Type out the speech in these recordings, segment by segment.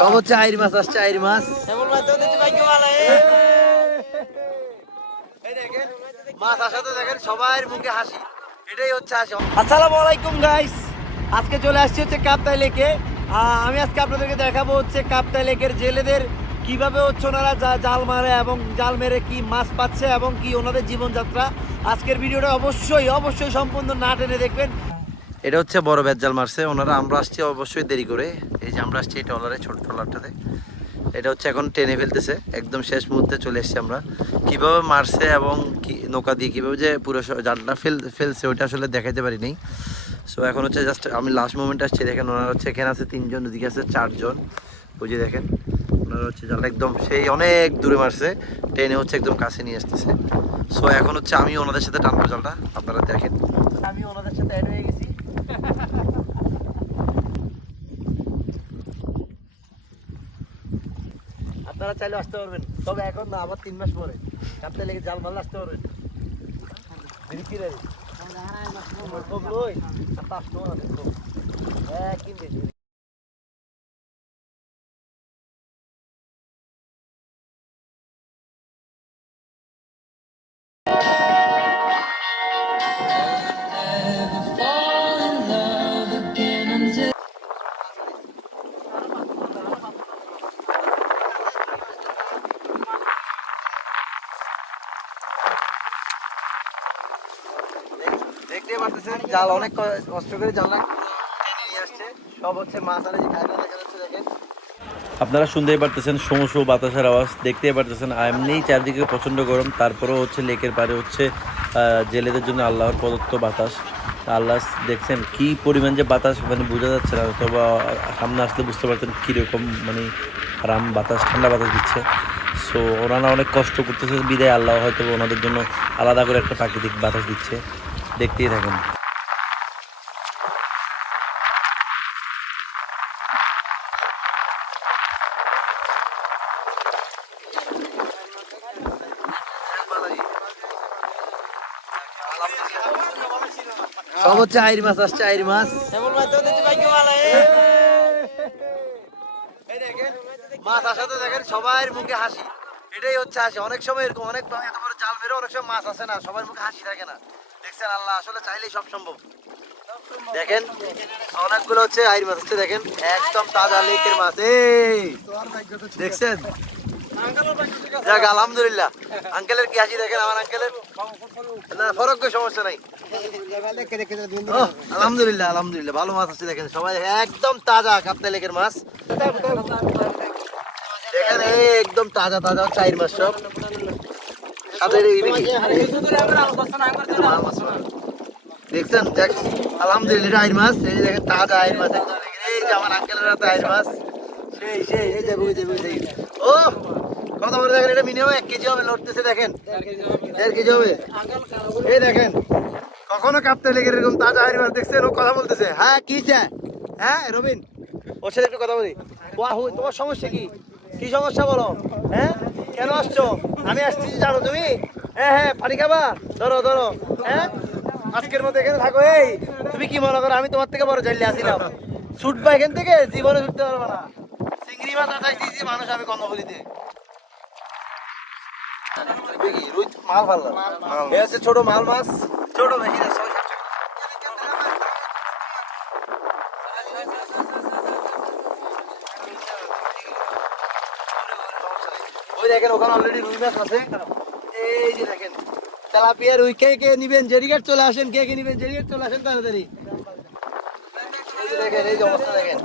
সব হচ্ছে আইর মাছ আসছে আইর মাছ। মাছ আসাতে দেখেন সবার মুখে হাসি। এটাই হচ্ছে হাসি। আসসালামু আলাইকুম গাইস আজকে চলে আসছি হচ্ছে কাপ্তাই লেকে। আমি আজকে আপনাদেরকে দেখাবো হচ্ছে কাপ্তাই লেকের জেলেদের কীভাবে হচ্ছে ওনারা জাল মারে এবং জাল মেরে কি মাছ পাচ্ছে এবং কি ওনাদের জীবনযাত্রা। আজকের ভিডিওটা অবশ্যই অবশ্যই সম্পূর্ণ না টেনে দেখবেন। এটা হচ্ছে বড় ব্যাট জাল মারছে। ওনারা আমরা আসছি অবশ্যই দেরি করে। এই যে আমরা আসছি এই ট্রলারে, ছোট ট্রলারটাতে। এটা হচ্ছে এখন টেনে ফেলতেছে। একদম শেষ মুহূর্তে চলে এসেছি আমরা। কীভাবে মারছে এবং কি, নৌকা দিয়ে কীভাবে যে পুরো জালটা ফেল, ফেলছে, ওইটা আসলে দেখাইতে পারিনি। সো এখন হচ্ছে জাস্ট আমি লাস্ট মোমেন্ট আসছি। দেখেন ওনারা হচ্ছে এখানে আছে তিনজন, ওদিকে আছে চারজন। যে দেখেন, ওনারা হচ্ছে জালটা একদম সেই অনেক দূরে মারছে। টেনে হচ্ছে একদম কাছে নিয়ে আসতেছে। সো এখন হচ্ছে আমি ওনাদের সাথে টানবো জালটা। আপনারা দেখেন। আমি ওনাদের সাথে হয়ে গেছি। আপনারা চাইলে আসতে পারবেন। তবে এখন না আবার তিন মাস পরে। কাপতে লেগে জাল মাল আসতে পারবেন। বিক্রি রে? কমলোই পাঁচ টাকা আছে কম হ্যাঁ কিনবে। দেখতে পারতেছেন, জাল অনেক কষ্ট করে আসছে। সব হচ্ছে মাছ আর আপনারা শুনতেই পারতেছেন সমস বাতাসের আওয়াজ, দেখতেই পারতেছেন এমনিই চারদিকে প্রচণ্ড গরম, তারপরেও হচ্ছে লেকের পারে হচ্ছে জেলেদের জন্য আল্লাহর প্রদত্ত বাতাস। আল্লাহ দেখছেন কি পরিমাণ যে বাতাস মানে বোঝা যাচ্ছে না, অথবা সামনে আসলে বুঝতে পারতেন কীরকম মানে আরাম বাতাস, ঠান্ডা বাতাস দিচ্ছে। সো ওনারা অনেক কষ্ট করতেছে, বিদায় আল্লাহ হয়তো ওনাদের জন্য আলাদা করে একটা প্রাকৃতিক বাতাস দিচ্ছে। দেখতেই থাকুন। সব হচ্ছে আইর মাছ, আসছে আইর মাছ। মাছ আসাতে দেখেন, সবার মুখে হাসি। এটাই হচ্ছে হাসি। অনেক সময় এরকম অনেক এত বড় জাল মেরে অনেক সময় মাছ আসে না, সবার মুখে হাসি থাকে না। দেখছেন আল্লাহ আসলে চাইলেই সব সম্ভব। দেখেন অনেকগুলো হচ্ছে আইর মাছ হচ্ছে দেখেন একদম তাজা লেকের মাছ। এই দেখছেন? যাক আলহামদুলিল্লাহ। আঙ্কেলের কি হাসি দেখেন আমার আঙ্কেলের? না ফরক সমস্যা নাই। আলহামদুলিল্লাহ আলহামদুলিল্লাহ ভালো মাছ আছে দেখেন সবাই একদম তাজা কাপ্তা লেকের মাছ। দেখেন এই একদম তাজা তাজা চাইর মাছ সব সাথে এই বিচি। এটা ভালো মাছ না? দেখছেন দেখ আলহামদুলিল্লাহ আইর মাছ এই দেখেন তাজা আইর মাছ একদম এই যে আমার আঙ্কেলের হাতে আইর মাছ সেই সেই এই যে বুঝে বুঝে ও কত বড় দেখেন এটা মিনিমাম এক কেজি হবে লড়তেছে দেখেন। দেড় কেজি হবে। এই দেখেন কখনো কাঁপতে লেগে এরকম তাজা হাড়ি মাছ দেখছেন ও কথা বলতেছে। হ্যাঁ কি চায় হ্যাঁ রবিন ওর সাথে একটু কথা বলি। তোমার সমস্যা কি? কি সমস্যা বলো? হ্যাঁ? কেন আসছো? আমি আসছি, জানো তুমি? হ্যাঁ হ্যাঁ পানি ধরো ধরো। হ্যাঁ? আজকের মতো এখানে থাকো। এই, তুমি কি মনে করো, আমি তোমার থেকে বড় জাইলে আসিলাম? ছুটবা এখান থেকে? জীবনে ছুটতে পারব না। চিংড়ি মাছ আসাই দিয়েছি, মানুষ আমি কর্মগুলিতে রুই মাল ভালো ছোট মাল মাছ। ছোট বেশি না ছয় সাত টাকা। ওই দেখেন, ওখানে অলরেডি রুই মাছ আছে। এই যে দেখেন তেলাপিয়া রুই কে কে নিবেন জেডিগেট চলে আসেন, কে কে নিবেন জেডিগেট চলে আসেন তাড়াতাড়ি। দেখেন, এই যে অবস্থা দেখেন।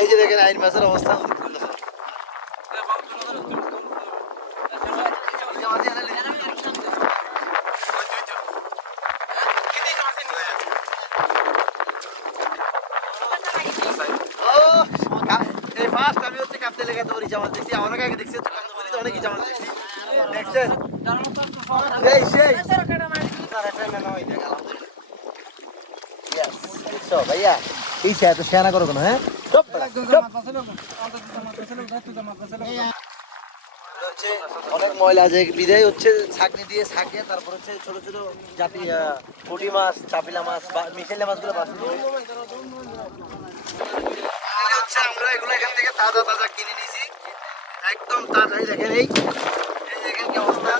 এই যে দেখেন, আইন মাছের অবস্থা এই ফার্স্ট দেখছি দেখছি হচ্ছে হ্যাঁ অনেক ময়লা আছে বিদায় হচ্ছে ছাকনি দিয়ে ছাকে তারপর হচ্ছে ছোট ছোট জাতি পুঁটি মাছ চাপিলা মাছ মিশেলে মাছগুলো বাঁচতে তাজা তাজা কিনে নিয়েছি। একদম তাজাই দেখেন এই। দেখেন কি অবস্থা।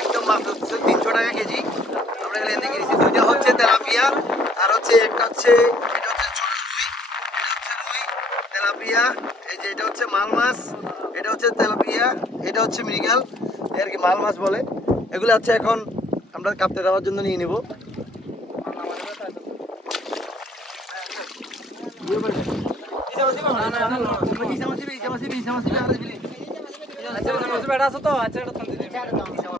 একদম মাত্র হচ্ছে তিনশো টাকা কেজি। আমরা এখানে দুইটা হচ্ছে তেলাপিয়া আর হচ্ছে একটা হচ্ছে এটা হচ্ছে ছোট রুই। এটা হচ্ছে রুই তেলাপিয়া। এই যে এটা হচ্ছে মাল মাছ। এটা হচ্ছে তেলাপিয়া। এটা হচ্ছে মৃগাল। আর কি মাল মাছ বলে। এগুলো হচ্ছে এখন আমরা কাপতে দেওয়ার জন্য নিয়ে নিব। আচ্ছা